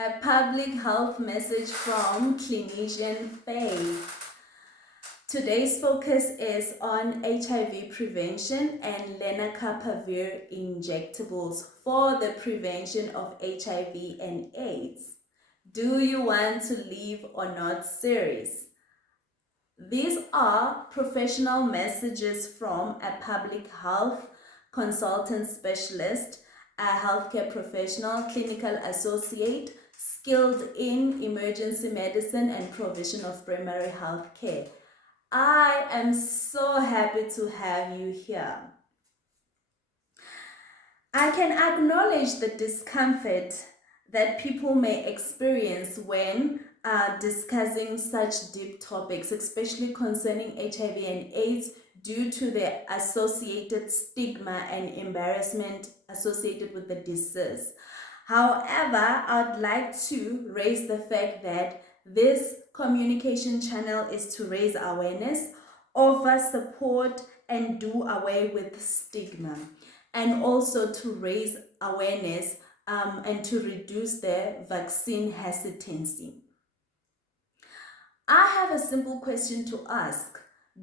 A public health message from Clinician Faith. Today's focus is on HIV prevention and Lenacapavir injectables for the prevention of HIV and AIDS. Do you want to live or not series? These are professional messages from a public health consultant specialist, a healthcare professional, clinical associate, skilled in emergency medicine and provision of primary health care. I am so happy to have you here. I can acknowledge the discomfort that people may experience when discussing such deep topics, especially concerning HIV and AIDS, due to the associated stigma and embarrassment associated with the disease. However, I'd like to raise the fact that this communication channel is to raise awareness, offer support, and do away with stigma, and also to raise awareness and to reduce the vaccine hesitancy. I have a simple question to ask.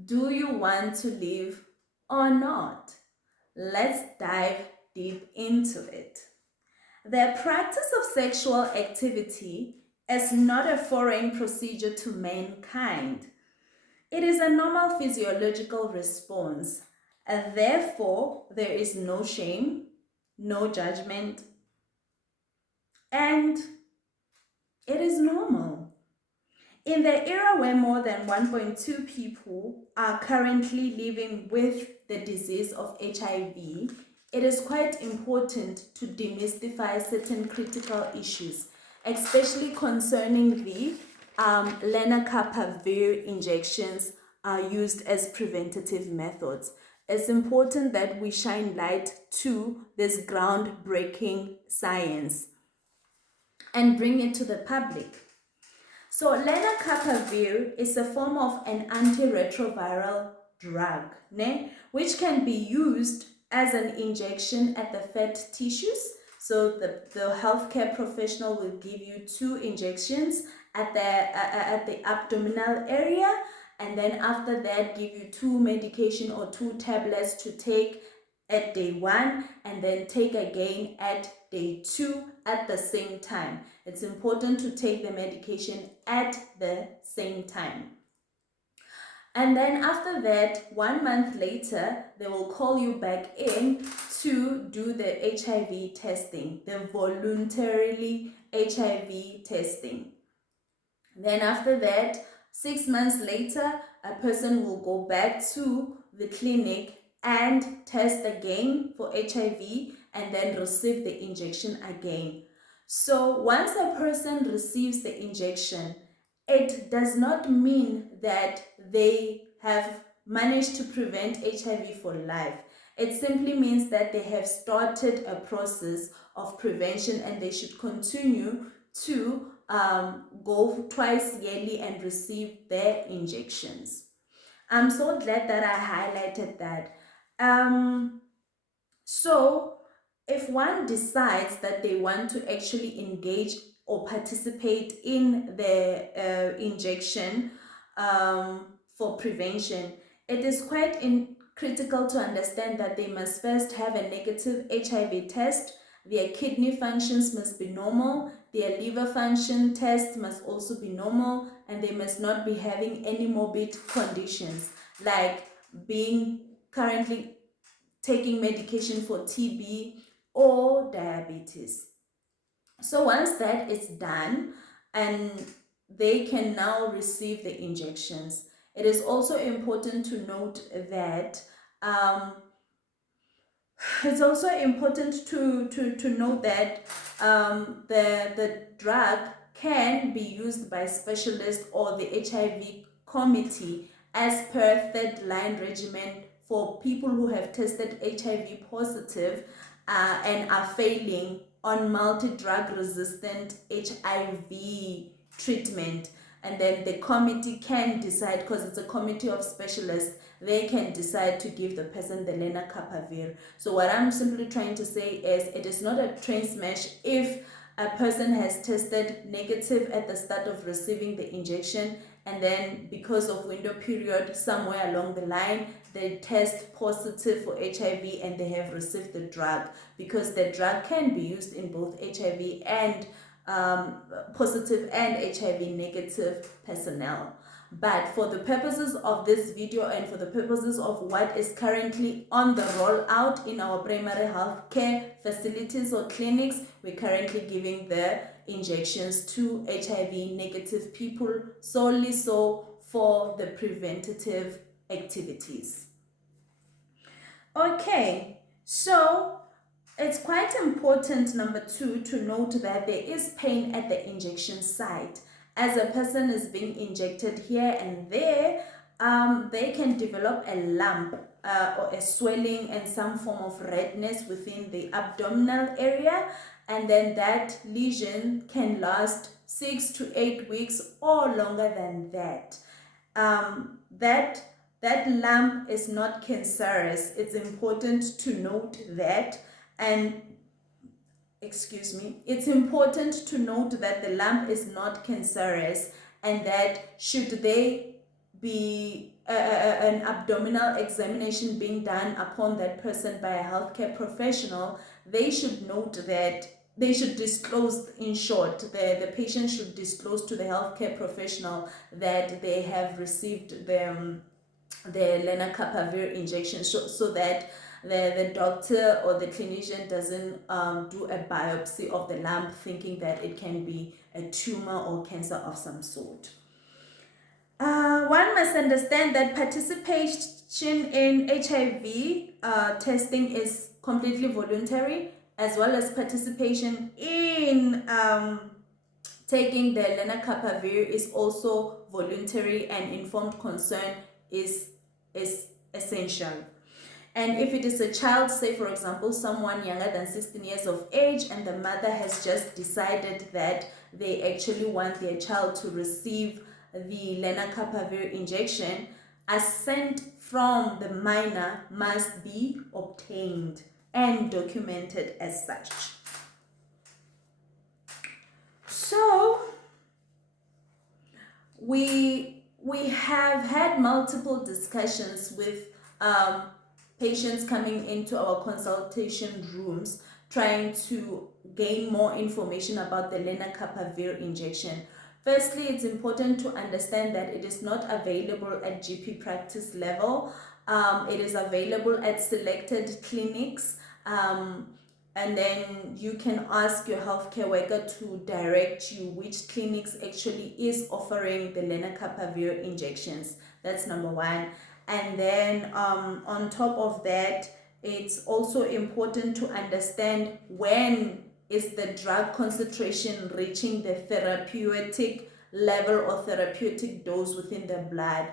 Do you want to live or not? Let's dive deep into it. The practice of sexual activity is not a foreign procedure to mankind. It is a normal physiological response, and therefore there is no shame, no judgment, and it is normal. In the era where more than 1.2 people are currently living with the disease of HIV, it is quite important to demystify certain critical issues, especially concerning the Lenacapavir injections are used as preventative methods. It's important that we shine light to this groundbreaking science and bring it to the public. So Lenacapavir is a form of an antiretroviral drug, which can be used as an injection at the fat tissues. So the healthcare professional will give you 2 injections at the abdominal area, and then after that give you 2 medication or 2 tablets to take at day 1 and then take again at day 2 at the same time. It's important to take the medication at the same time. And then after that, 1 month later, they will call you back in to do the HIV testing, the voluntarily HIV testing. Then after that, 6 months later, a person will go back to the clinic and test again for HIV and then receive the injection again. So once a person receives the injection, it does not mean that they have managed to prevent HIV for life. It simply means that they have started a process of prevention and they should continue to go twice yearly and receive their injections. I'm so glad that I highlighted that. So if one decides that they want to actually engage or participate in the injection for prevention, it is quite critical to understand that they must first have a negative HIV test, their kidney functions must be normal, their liver function test must also be normal, and they must not be having any morbid conditions like being currently taking medication for TB or diabetes. So once that is done, and they can now receive the injections, it is also important to note that the drug can be used by specialists or the HIV committee as per third line regimen for people who have tested HIV positive and are failing on multi-drug resistant HIV treatment. And then the committee can decide, because it's a committee of specialists, they can decide to give the person the Lenacapavir. So what I'm simply trying to say is it is not a train smash if a person has tested negative at the start of receiving the injection, and then because of window period somewhere along the line they test positive for HIV and they have received the drug, because the drug can be used in both HIV and positive and HIV negative personnel. But for the purposes of this video and for the purposes of what is currently on the rollout in our primary health care facilities or clinics, we're currently giving the injections to HIV negative people solely so for the preventative activities. Okay, so it's quite important, number 2, to note that there is pain at the injection site. As a person is being injected here and there, they can develop a lump or a swelling and some form of redness within the abdominal area, and then that lesion can last 6 to 8 weeks or longer than that. That lump is not cancerous. It's important to note that, and it's important to note that the lump is not cancerous, and that should they be an abdominal examination being done upon that person by a healthcare professional, they should note that they should disclose, in short, the patient should disclose to the healthcare professional that they have received the Lenacapavir injection, so that the doctor or the clinician doesn't do a biopsy of the lump thinking that it can be a tumor or cancer of some sort. One must understand that participation in HIV testing is completely voluntary, as well as participation in taking the Lenacapavir is also voluntary, and informed consent is essential. And if it is a child, say for example someone younger than 16 years of age, and the mother has just decided that they actually want their child to receive the Lenacapavir injection, assent from the minor must be obtained and documented as such. So we have had multiple discussions with patients coming into our consultation rooms trying to gain more information about the Lenacapavir injection. Firstly, it's important to understand that it is not available at GP practice level. It is available at selected clinics, and then you can ask your healthcare worker to direct you which clinics actually is offering the Lenacapavir injections. That's number 1. And then on top of that, it's also important to understand when is the drug concentration reaching the therapeutic level or therapeutic dose within the blood.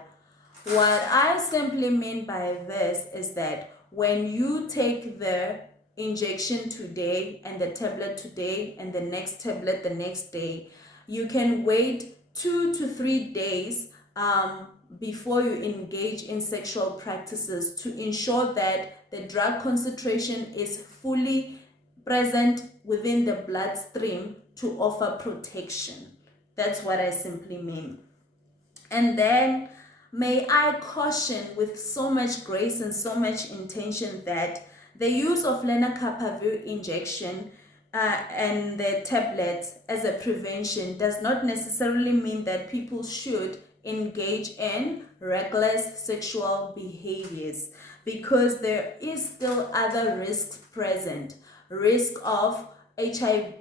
What I simply mean by this is that when you take the injection today and the tablet today and the next tablet the next day, you can wait 2 to 3 days before you engage in sexual practices to ensure that the drug concentration is fully present within the bloodstream to offer protection. That's what I simply mean. And then may I caution with so much grace and so much intention that the use of Lenacapavir injection and the tablets as a prevention does not necessarily mean that people should engage in reckless sexual behaviors, because there is still other risks present. Risk of HIV,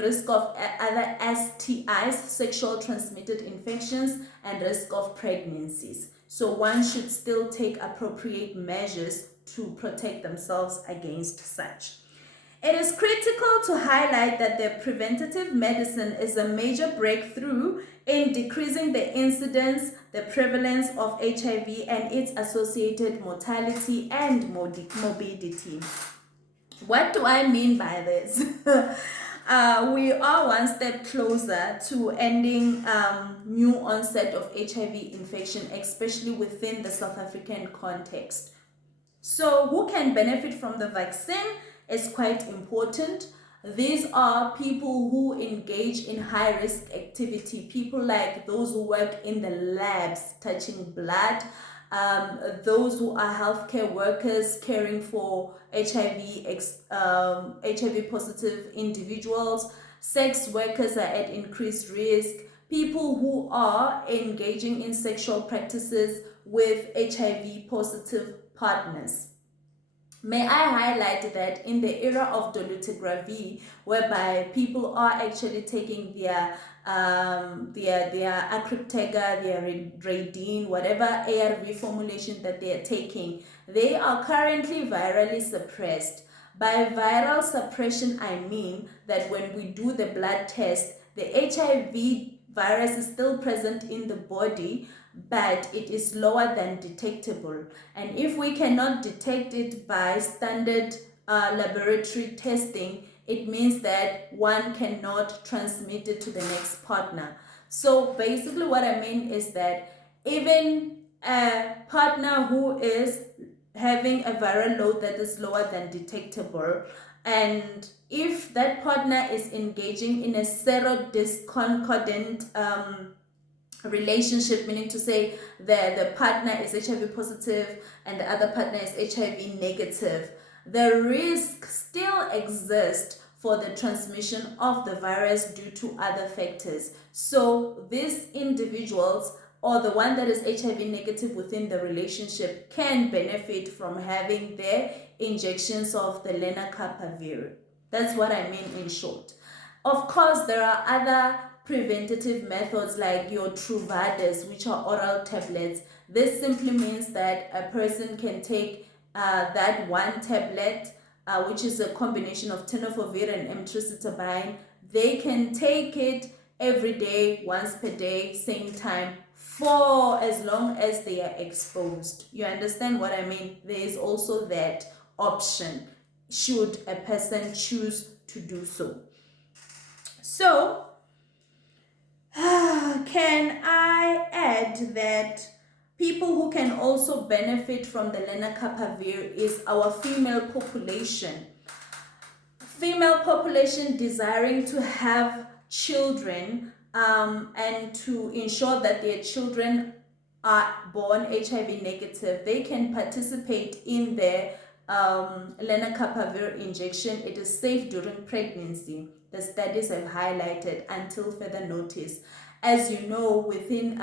risk of other STIs, sexual transmitted infections, and risk of pregnancies. So one should still take appropriate measures to protect themselves against such. It is critical to highlight that the preventative medicine is a major breakthrough in decreasing the incidence, the prevalence of HIV and its associated mortality and morbidity. What do I mean by this? We are one step closer to ending new onset of HIV infection, especially within the South African context. So who can benefit from the vaccine is quite important. These are people who engage in high-risk activity, people like those who work in the labs, touching blood, those who are healthcare workers caring for HIV positive individuals, sex workers are at increased risk, people who are engaging in sexual practices with HIV positive partners. May I highlight that in the era of dolutegravir, whereby people are actually taking their acryptega, their radine, whatever ARV formulation that they are taking, they are currently virally suppressed. By viral suppression, I mean that when we do the blood test, the HIV virus is still present in the body, but it is lower than detectable. And if we cannot detect it by standard laboratory testing, it means that one cannot transmit it to the next partner. So basically what I mean is that even a partner who is having a viral load that is lower than detectable, and if that partner is engaging in a serodiscordant relationship, meaning to say the partner is HIV positive and the other partner is HIV negative, the risk still exists for the transmission of the virus due to other factors. So these individuals, or the one that is HIV negative within the relationship, can benefit from having their injections of the Lenacapavir. That's what I mean in short. Of course, there are other preventative methods like your Truvada's, which are oral tablets. This simply means that a person can take that one tablet, which is a combination of tenofovir and emtricitabine. They can take it every day, once per day, same time, for as long as they are exposed. You understand what I mean? There is also that option, should a person choose to do so. So, can I add that people who can also benefit from the Lenacapavir is our female population. Female population desiring to have children and to ensure that their children are born HIV negative, they can participate in their Lenacapavir injection. It is safe during pregnancy. The studies have highlighted until further notice. As you know, within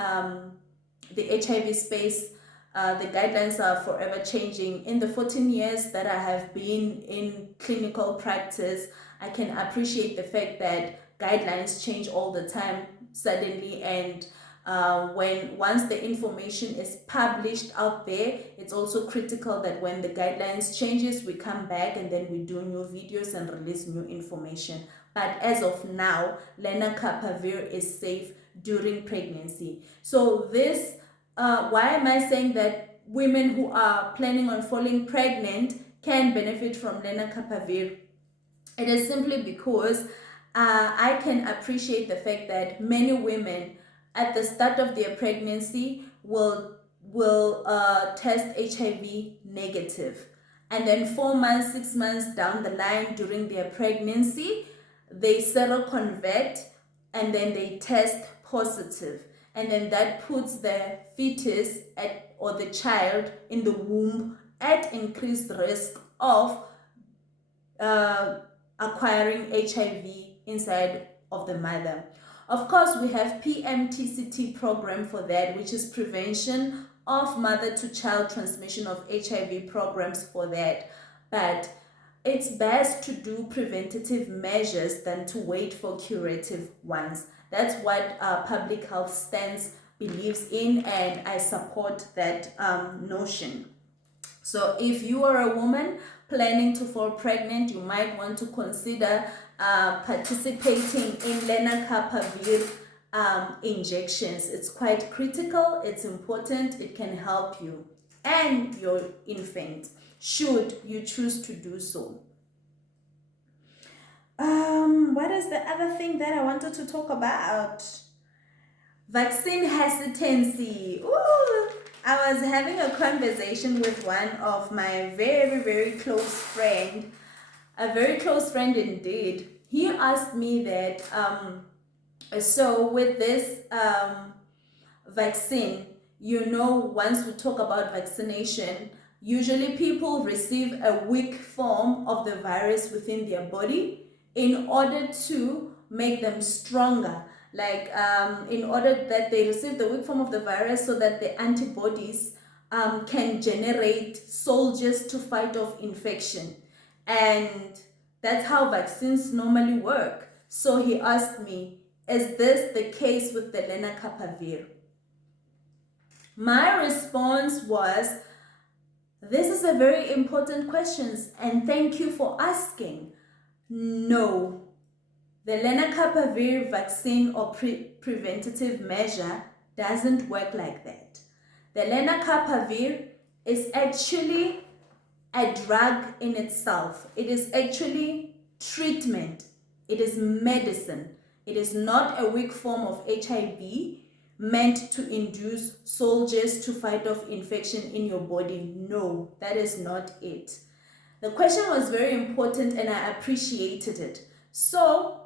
the HIV space, the guidelines are forever changing. In the 14 years that I have been in clinical practice, I can appreciate the fact that guidelines change all the time suddenly, and once the information is published out there, it's also critical that when the guidelines changes, we come back and then we do new videos and release new information. But as of now, Lenacapavir is safe during pregnancy. So this, why am I saying that women who are planning on falling pregnant can benefit from Lenacapavir? It is simply because I can appreciate the fact that many women at the start of their pregnancy will test HIV negative, and then 4 months, 6 months down the line during their pregnancy, they seroconvert and then they test positive, and then that puts the fetus or the child in the womb at increased risk of acquiring HIV inside of the mother. Of course, we have PMTCT program for that, which is prevention of mother-to-child transmission of HIV programs for that. But it's best to do preventative measures than to wait for curative ones. That's what public health stance believes in, and I support that notion. So if you are a woman planning to fall pregnant, you might want to consider participating in Lenacapavir injections. It's quite critical, it's important, it can help you and your infant, should you choose to do so. What is the other thing that I wanted to talk about? Vaccine hesitancy. Ooh, I was having a conversation with one of my very, very close friend a very close friend indeed. He asked me that, so with this vaccine, once we talk about vaccination, usually people receive a weak form of the virus within their body in order to make them stronger. Like in order that they receive the weak form of the virus so that the antibodies can generate soldiers to fight off infection. And that's how vaccines normally work. So he asked me, is this the case with the Lenacapavir? My response was, this is a very important question and thank you for asking. No, the Lenacapavir vaccine or preventative measure doesn't work like that. The Lenacapavir is actually a drug in itself. It is actually treatment. It is medicine. It is not a weak form of HIV meant to induce soldiers to fight off infection in your body. No, that is not it. The question was very important and I appreciated it. So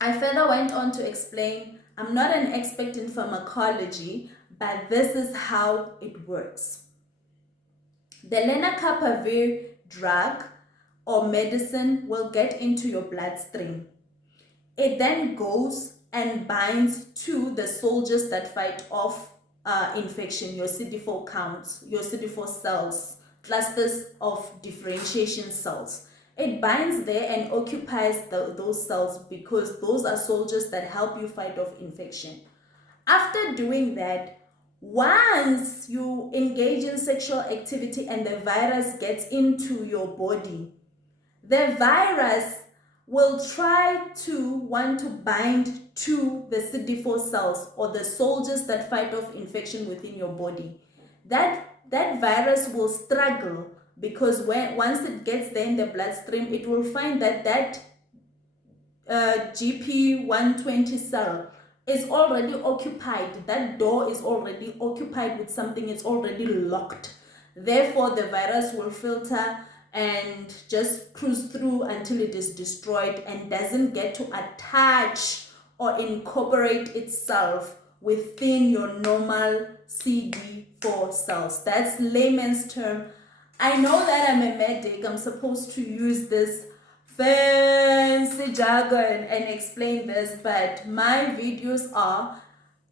I further went on to explain, I'm not an expert in pharmacology, but this is how it works. The Lenacapavir drug or medicine will get into your bloodstream. It then goes and binds to the soldiers that fight off infection, your CD4 counts, your CD4 cells, clusters of differentiation cells. It binds there and occupies those cells because those are soldiers that help you fight off infection. After doing that, once you engage in sexual activity and the virus gets into your body, the virus will try to want to bind to the CD4 cells or the soldiers that fight off infection within your body. That virus will struggle because once it gets there in the bloodstream, it will find that GP120 cell is already occupied. That door is already occupied with something. It's already locked. Therefore, the virus will filter and just cruise through until it is destroyed and doesn't get to attach or incorporate itself within your normal CD4 cells. That's layman's term. I know that I'm a medic. I'm supposed to use this fancy jargon and explain this, but my videos are,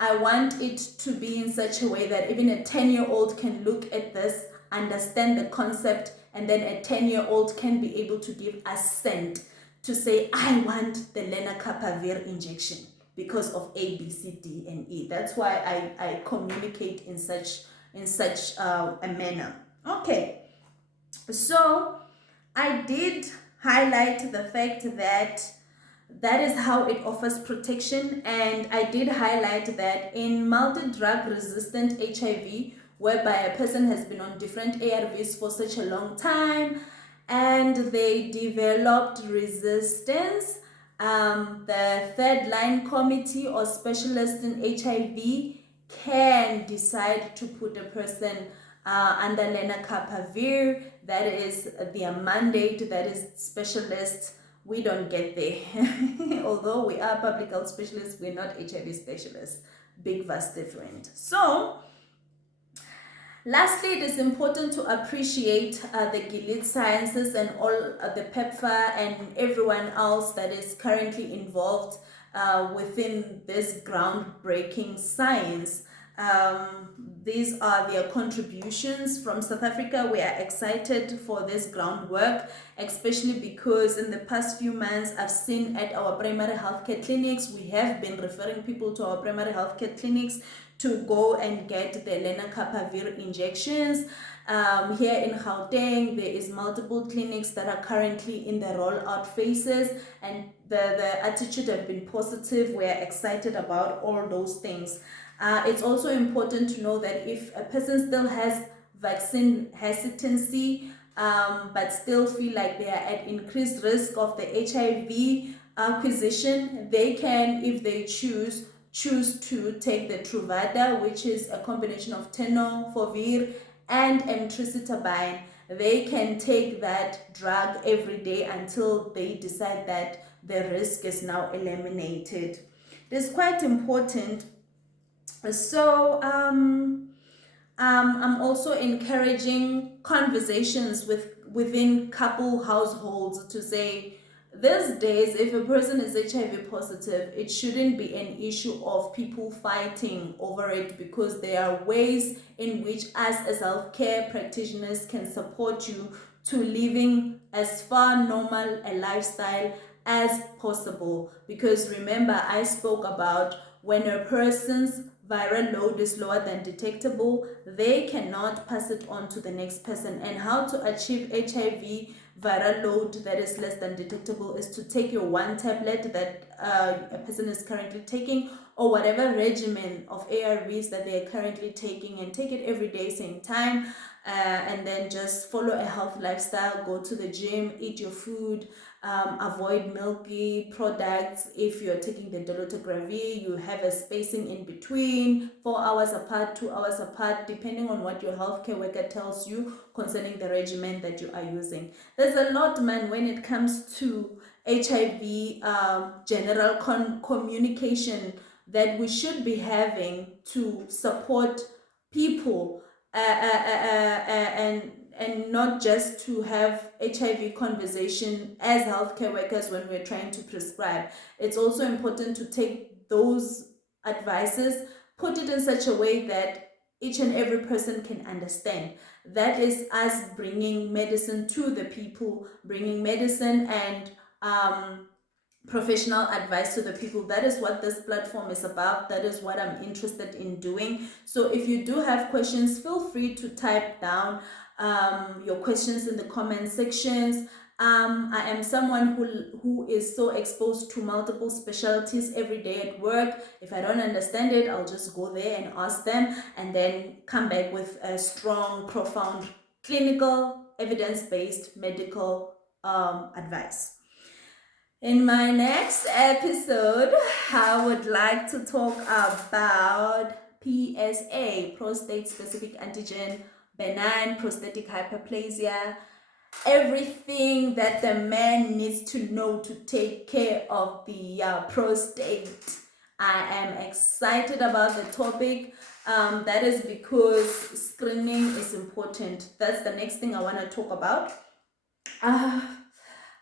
I want it to be in such a way that even a 10-year-old can look at this, understand the concept, and then a 10-year-old can be able to give assent to say, I want the Lenacapavir injection because of A, B, C, D, and E. That's why I communicate in such a manner. Okay, so I did highlight the fact that is how it offers protection, and I did highlight that in multi-drug resistant HIV, whereby a person has been on different ARVs for such a long time and they developed resistance, the third line committee or specialist in HIV can decide to put a person under Lenacapavir. That is their mandate. That is specialists. We don't get there. Although we are public health specialists, we're not HIV specialists. Big vast difference. So lastly, it is important to appreciate the Gilead Sciences and all the PEPFAR and everyone else that is currently involved within this groundbreaking science. These are their contributions from South Africa. We are excited for this groundwork, especially because in the past few months I've seen at our primary healthcare clinics, we have been referring people to our primary healthcare clinics to go and get the Lenacapavir injections. Here in Gauteng, there is multiple clinics that are currently in the rollout phases, and the attitude have been positive. We are excited about all those things. It's also important to know that if a person still has vaccine hesitancy, but still feel like they are at increased risk of the HIV acquisition, they can, if they choose to take the Truvada, which is a combination of tenofovir and emtricitabine. they can take that drug every day until they decide that the risk is now eliminated. It's quite important. So I'm also encouraging conversations within couple households to say, these days, if a person is HIV positive, it shouldn't be an issue of people fighting over it, because there are ways in which us as healthcare practitioners can support you to living as far normal a lifestyle as possible. Because remember, I spoke about when a person's viral load is lower than detectable, they cannot pass it on to the next person. And how to achieve HIV viral load that is less than detectable is to take your one tablet that a person is currently taking, or whatever regimen of ARVs that they are currently taking, and take it every day, same time, and then just follow a healthy lifestyle. Go to the gym, eat your food, avoid milky products. If you're taking the dolutegravir, you have a spacing in between, 4 hours apart, 2 hours apart, depending on what your healthcare worker tells you concerning the regimen that you are using. There's a lot, man, when it comes to HIV general communication that we should be having to support people, and not just to have HIV conversation as healthcare workers when we're trying to prescribe. It's also important to take those advices, put it in such a way that each and every person can understand. That is us bringing medicine to the people, bringing medicine and professional advice to the people. That is what this platform is about. That is what I'm interested in doing. So if you do have questions, feel free to type down your questions in the comment sections. I am someone who is so exposed to multiple specialties every day at work. If I don't understand it, I'll just go there and ask them, and then come back with a strong, profound, clinical, evidence-based medical advice. In my next episode, I would like to talk about PSA, prostate-specific antigen, benign prostatic hyperplasia, everything that the man needs to know to take care of the prostate. I am excited about the topic. That is because screening is important. That's the next thing I want to talk about.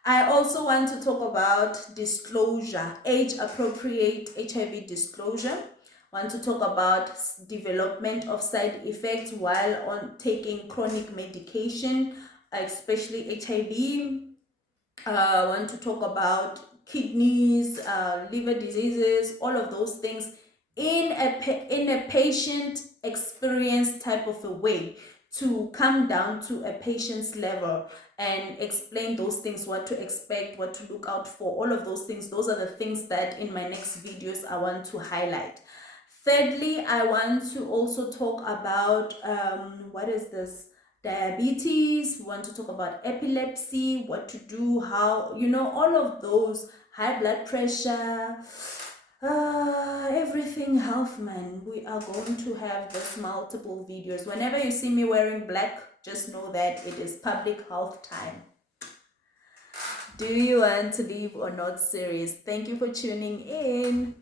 I also want to talk about disclosure, age-appropriate HIV disclosure. I want to talk about development of side effects while on taking chronic medication, especially HIV. I want to talk about kidneys, liver diseases, all of those things in a patient experience type of a way, to come down to a patient's level and explain those things, what to expect, what to look out for, all of those things. Those are the things that in my next videos I want to highlight. Thirdly, I want to also talk about diabetes. We want to talk about epilepsy, what to do, how, all of those, high blood pressure, everything health, man. We are going to have this multiple videos. Whenever you see me wearing black, just know that it is public health time. Do you want to live or not series? Thank you for tuning in.